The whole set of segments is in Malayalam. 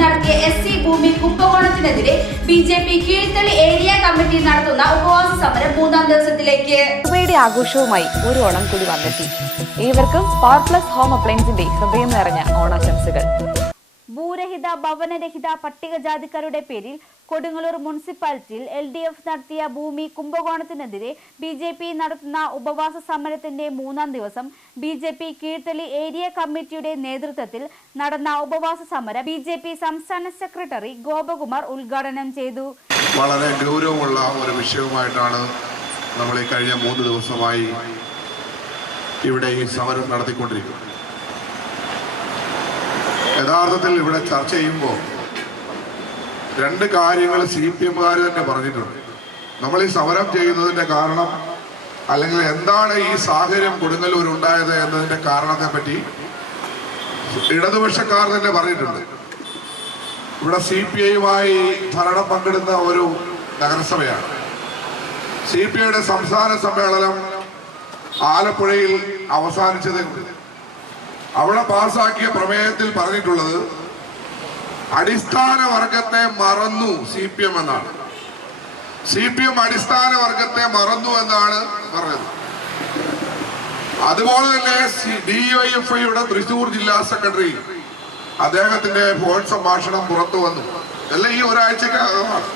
നടത്തിയ SC ഭൂമി കുംഭകോണത്തിനെതിരെ BJP കീഴ്ത്തളി ഏരിയ കമ്മിറ്റി നടത്തുന്ന ഉപവാസ സമരം 3ാം ദിവസത്തിലേക്ക്. ചൊവ്വയുടെ ആഘോഷവുമായി ഒരു ഓണം കൂടി വന്നെത്തി. ഏവർക്കും പവർ പ്ലസ് ഹോം അപ്ലയൻസിന്റെ ഹൃദയം നിറഞ്ഞ ഓണാശംസകൾ. ഭൂരഹിത ഭവനരഹിത പട്ടികജാതിക്കാരുടെ പേരിൽ കൊടുങ്ങല്ലൂർ മുനിസിപ്പാലിറ്റിയിൽ LDF നടത്തിയ ഭൂമി കുംഭകോണത്തിനെതിരെ BJP നടത്തുന്ന ഉപവാസ സമരത്തിന്റെ 3ാം ദിവസം BJP കീഴ്ത്തളി ഏരിയ കമ്മിറ്റിയുടെ നേതൃത്വത്തിൽ നടന്ന ഉപവാസ സമരം BJP സംസ്ഥാന സെക്രട്ടറി ഗോപകുമാർ ഉദ്ഘാടനം ചെയ്തു. വളരെ ഗൗരവമുള്ള ഒരു വിഷയവുമായിട്ടാണ് നമ്മൾ ഈ കഴിഞ്ഞ 3 ദിവസമായി ഇവിടെ ഈ സമരം നടത്തിക്കൊണ്ടിരിക്കുന്നത്. യഥാർത്ഥത്തിൽ ഇവിടെ ചർച്ച ചെയ്യുമ്പോൾ 2 കാര്യങ്ങൾ CPMകാർ തന്നെ പറഞ്ഞിട്ടുണ്ട്. നമ്മൾ ഈ സമരം ചെയ്യുന്നതിൻ്റെ കാരണം അല്ലെങ്കിൽ എന്താണ് ഈ സാഹചര്യം കൊടുങ്ങല്ലൂർ ഉണ്ടായത് എന്നതിൻ്റെ കാരണത്തെ പറ്റി ഇടതുപക്ഷക്കാർ തന്നെ പറഞ്ഞിട്ടുണ്ട്. ഇവിടെ CPIയുമായി ഭരണം പങ്കിടുന്ന ഒരു നഗരസഭയാണ്. CPIയുടെ സംസ്ഥാന സമ്മേളനം ആലപ്പുഴയിൽ അവസാനിച്ചത് അവിടെ പാസാക്കിയ പ്രമേയത്തിൽ പറഞ്ഞിട്ടുള്ളത് അടിസ്ഥാന വർഗത്തെ മറന്നു CPM എന്നാണ്. CPM അടിസ്ഥാന വർഗത്തെ മറന്നു എന്നാണ് പറഞ്ഞത്. അതുപോലെ തന്നെ DYFIയുടെ തൃശൂർ ജില്ലാ സെക്രട്ടറി അദ്ദേഹത്തിന്റെ ഫോൺ സംഭാഷണം പുറത്തു വന്നു. എല്ലാം ഈ ഒരാഴ്ചക്കകമാണ്.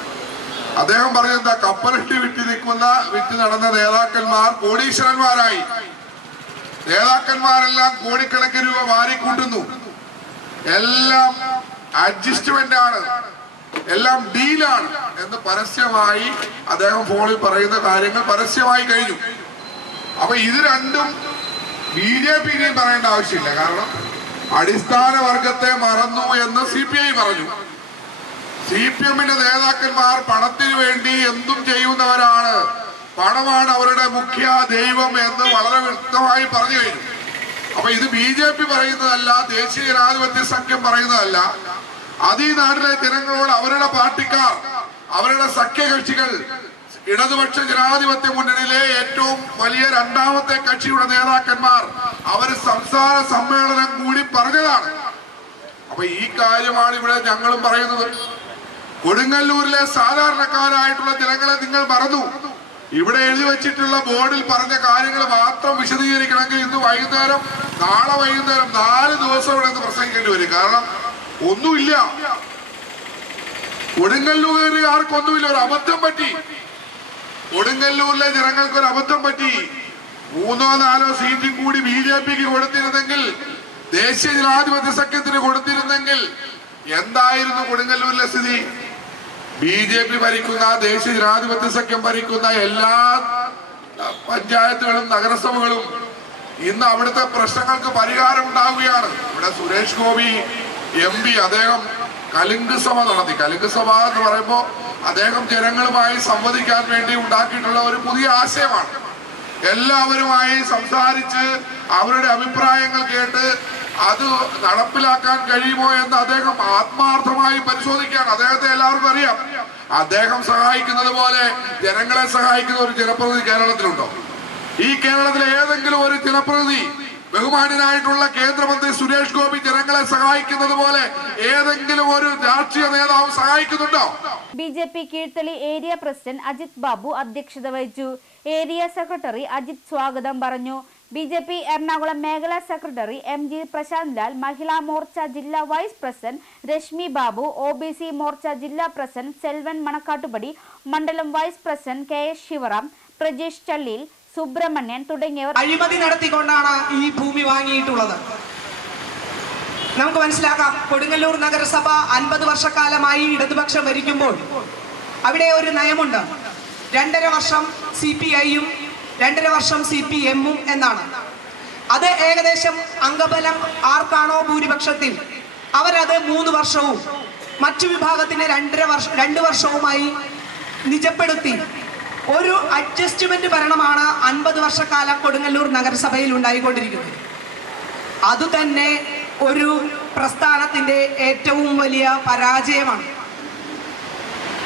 അദ്ദേഹം പറഞ്ഞെന്താ, കപ്പലിട്ട് വിറ്റ് നടന്ന നേതാക്കന്മാർ കോടീശ്വരന്മാരായി. നേതാക്കന്മാരെല്ലാം കോടിക്കണക്കിന് രൂപ വാരിക്കൂട്ടുന്നു. എല്ലാം അഡ്ജസ്റ്റ്മെന്റ് ആണ്, എല്ലാം ഡീലാണ് എന്ന് പരസ്യമായി അദ്ദേഹം ഫോണിൽ പറയുന്ന കാര്യങ്ങൾ പരസ്യമായി കഴിഞ്ഞു. അപ്പൊ ഇത് രണ്ടും BJP ഇനിയും പറയേണ്ട ആവശ്യമില്ല. കാരണം അടിസ്ഥാന വർഗത്തെ മറന്നു എന്ന് CPI പറഞ്ഞു. CPMന്റെ നേതാക്കന്മാർ പണത്തിന് വേണ്ടി എന്തും ചെയ്യുന്നവരാണ്, പണമാണ് അവരുടെ മുഖ്യ ദൈവം എന്ന് വളരെ വ്യക്തമായി പറഞ്ഞു കഴിഞ്ഞു. അപ്പൊ ഇത് BJP പറയുന്നതല്ല, ദേശീയ ജനാധിപത്യ സഖ്യം പറയുന്നതല്ല. അത് ഈ നാട്ടിലെ ജനങ്ങളോട് അവരുടെ പാർട്ടിക്കാർ, അവരുടെ സഖ്യകക്ഷികൾ, ഇടതുപക്ഷ ജനാധിപത്യ മുന്നണിയിലെ ഏറ്റവും വലിയ 2ാമത്തെ കക്ഷിയുടെ നേതാക്കന്മാർ അവർ സംസ്ഥാന സമ്മേളനം കൂടി പറഞ്ഞതാണ്. അപ്പൊ ഈ കാര്യമാണ് ഇവിടെ ഞങ്ങളും പറയുന്നത്. കൊടുങ്ങല്ലൂരിലെ സാധാരണക്കാരായിട്ടുള്ള ജനങ്ങളെ നിങ്ങൾ മറന്നു. ഇവിടെ എഴുതി വെച്ചിട്ടുള്ള ബോർഡിൽ പറഞ്ഞ കാര്യങ്ങൾ മാത്രം വിശദീകരിക്കണമെങ്കിൽ ഇന്ന് വൈകുന്നേരം, നാളെ വൈകുന്നേരം 4 ദിവസം ഇവിടെ നിന്ന് പ്രസംഗിക്കേണ്ടി വരും. കാരണം ഒന്നുമില്ല, കൊടുങ്ങല്ലൂരുകാർക്കൊന്നുമില്ല. ഒരു അബദ്ധം പറ്റി, കൊടുങ്ങല്ലൂരിലെ ജനങ്ങൾക്ക് ഒരു അബദ്ധം പറ്റി. 3ഓ 4ഓ സീറ്റും കൂടി BJPക്ക് കൊടുത്തിരുന്നെങ്കിൽ, ദേശീയ ജനാധിപത്യ സഖ്യത്തിന് കൊടുത്തിരുന്നെങ്കിൽ എന്തായിരുന്നു കൊടുങ്ങല്ലൂരിലെ സ്ഥിതി? BJP ഭരിക്കുന്ന, ദേശീയ ജനാധിപത്യ സഖ്യം ഭരിക്കുന്ന എല്ലാ പഞ്ചായത്തുകളും നഗരസഭകളും ഇന്ന് അവിടുത്തെ പ്രശ്നങ്ങൾക്ക് പരിഹാരം ഉണ്ടാവുകയാണ്. ഇവിടെ സുരേഷ് ഗോപി MP അദ്ദേഹം കലിംഗ് സഭ നടത്തി. കലിംഗ് സഭ എന്ന് പറയുമ്പോൾ അദ്ദേഹം ജനങ്ങളുമായി സംവദിക്കാൻ വേണ്ടി ഉണ്ടാക്കിയിട്ടുള്ള ഒരു പുതിയ ആശയമാണ്. എല്ലാവരുമായി സംസാരിച്ച് അവരുടെ അഭിപ്രായങ്ങൾ കേട്ട് അത് നടപ്പിലാക്കാൻ കഴിയുമോ എന്ന് അദ്ദേഹം ആത്മാർത്ഥമായി പരിശോധിക്കുകയാണ്. അദ്ദേഹത്തെ എല്ലാവർക്കും അറിയാം. അദ്ദേഹം സഹായിക്കുന്നത് പോലെ ജനങ്ങളെ സഹായിക്കുന്ന ഒരു ജനപ്രതിനിധി കേരളത്തിലുണ്ടോ? ഈ കേരളത്തിലെ ഏതെങ്കിലും ഒരു ജനപ്രതിനിധി, ബഹുമാന്യനായിട്ടുള്ള കേന്ദ്രമന്ത്രി സുരേഷ് ഗോപി ജനങ്ങളെ സഹായിക്കുന്നത് പോലെ ഏതെങ്കിലും ഒരു രാഷ്ട്രീയ നേതാവ് സഹായിക്കുന്നുണ്ടോ? BJP കീഴ്ത്തളി ഏരിയ പ്രസിഡന്റ് അജിത് ബാബു അധ്യക്ഷത വഹിച്ചു. ഏരിയ സെക്രട്ടറി അജിത് സ്വാഗതം പറഞ്ഞു. BJP എറണാകുളം മേഖലാ സെക്രട്ടറി MG പ്രശാന്ത് ലാൽ, മഹിളാ മോർച്ച ജില്ലാ vice president Rashmi Babu, OBC Morcha ജില്ലാ പ്രസിഡന്റ് സെൽവൻ മണക്കാട്ടുപടി, മണ്ഡലം vice president KS Sivaram, Prajesh Challiyil, Subramanian തുടങ്ങിയവർ അഴിമതി നടത്തിക്കൊണ്ടാണ് ഈ ഭൂമി വാങ്ങിയിട്ടുള്ളത്. നമുക്ക് മനസ്സിലാക്കാം, കൊടുങ്ങല്ലൂർ നഗരസഭ 50 വർഷക്കാലമായി ഇടതുപക്ഷം ഭരിക്കുമ്പോൾ അവിടെ ഒരു നയമുണ്ട്. 2.5 വർഷം CPIയും 2.5 വർഷം CPMും എന്നാണ്. അത് ഏകദേശം അംഗബലം ആർക്കാണോ ഭൂരിപക്ഷത്തിൽ അവരത് 3 വർഷവും മറ്റു വിഭാഗത്തിന് 2 വർഷവുമായി നിജപ്പെടുത്തി ഒരു അഡ്ജസ്റ്റ്മെന്റ് ഭരണമാണ് 50 വർഷക്കാലം കൊടുങ്ങല്ലൂർ നഗരസഭയിൽ ഉണ്ടായിക്കൊണ്ടിരിക്കുന്നത്. അതുതന്നെ ഒരു പ്രസ്ഥാനത്തിന്റെ ഏറ്റവും വലിയ പരാജയമാണ്.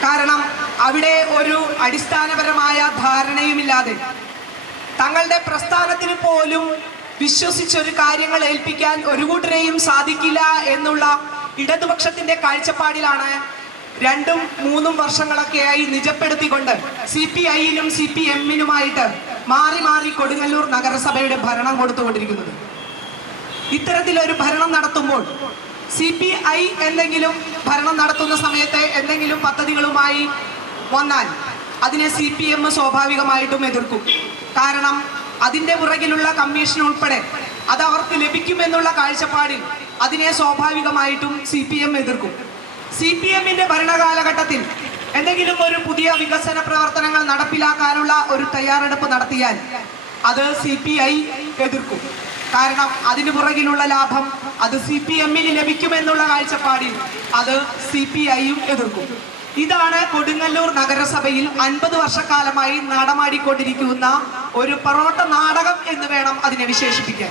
കാരണം അവിടെ ഒരു അടിസ്ഥാനപരമായ ധാരണയുമില്ലാതെ തങ്ങളുടെ പ്രസ്ഥാനത്തിന് പോലും വിശ്വസിച്ചൊരു കാര്യങ്ങൾ ഏൽപ്പിക്കാൻ ഒരു കൂട്ടരെയും സാധിക്കില്ല എന്നുള്ള ഇടതുപക്ഷത്തിന്റെ കാഴ്ചപ്പാടിലാണ് 2-3 വർഷങ്ങളൊക്കെയായി നിജപ്പെടുത്തിക്കൊണ്ട് CPI-നും CPM-നുമായിട്ട് മാറി മാറി കൊടുങ്ങല്ലൂർ നഗരസഭയുടെ ഭരണം കൊടുത്തുകൊണ്ടിരിക്കുന്നത്. ഇത്തരത്തിലൊരു ഭരണം നടത്തുമ്പോൾ CPI എന്തെങ്കിലും ഭരണം നടത്തുന്ന സമയത്ത് എന്തെങ്കിലും പദ്ധതികളുമായി വന്നാൽ അതിനെ CPM സ്വാഭാവികമായിട്ടും എതിർക്കും. കാരണം അതിൻ്റെ പുറകിലുള്ള കമ്മീഷൻ ഉൾപ്പെടെ അത് അവർക്ക് ലഭിക്കുമെന്നുള്ള കാഴ്ചപ്പാടിൽ അതിനെ സ്വാഭാവികമായിട്ടും CPM എതിർക്കും. CPM-ന്റെ ഭരണകാലഘട്ടത്തിൽ എന്തെങ്കിലും ഒരു പുതിയ വികസന പ്രവർത്തനങ്ങൾ നടപ്പിലാക്കാനുള്ള ഒരു തയ്യാറെടുപ്പ് നടത്തിയാൽ അത് CPI എതിർക്കും. കാരണം അതിന് പുറകിലുള്ള ലാഭം അത് CPM-ന് ലഭിക്കുമെന്നുള്ള കാഴ്ചപ്പാടിൽ അത് CPI-യും എതിർക്കും. ഇതാണ് കൊടുങ്ങല്ലൂർ നഗരസഭയിൽ 50 വർഷക്കാലമായി നടമാടിക്കൊണ്ടിരിക്കുന്ന ഒരു പൊറോട്ട നാടകം എന്ന് വേണം അതിനെ വിശേഷിപ്പിക്കാൻ.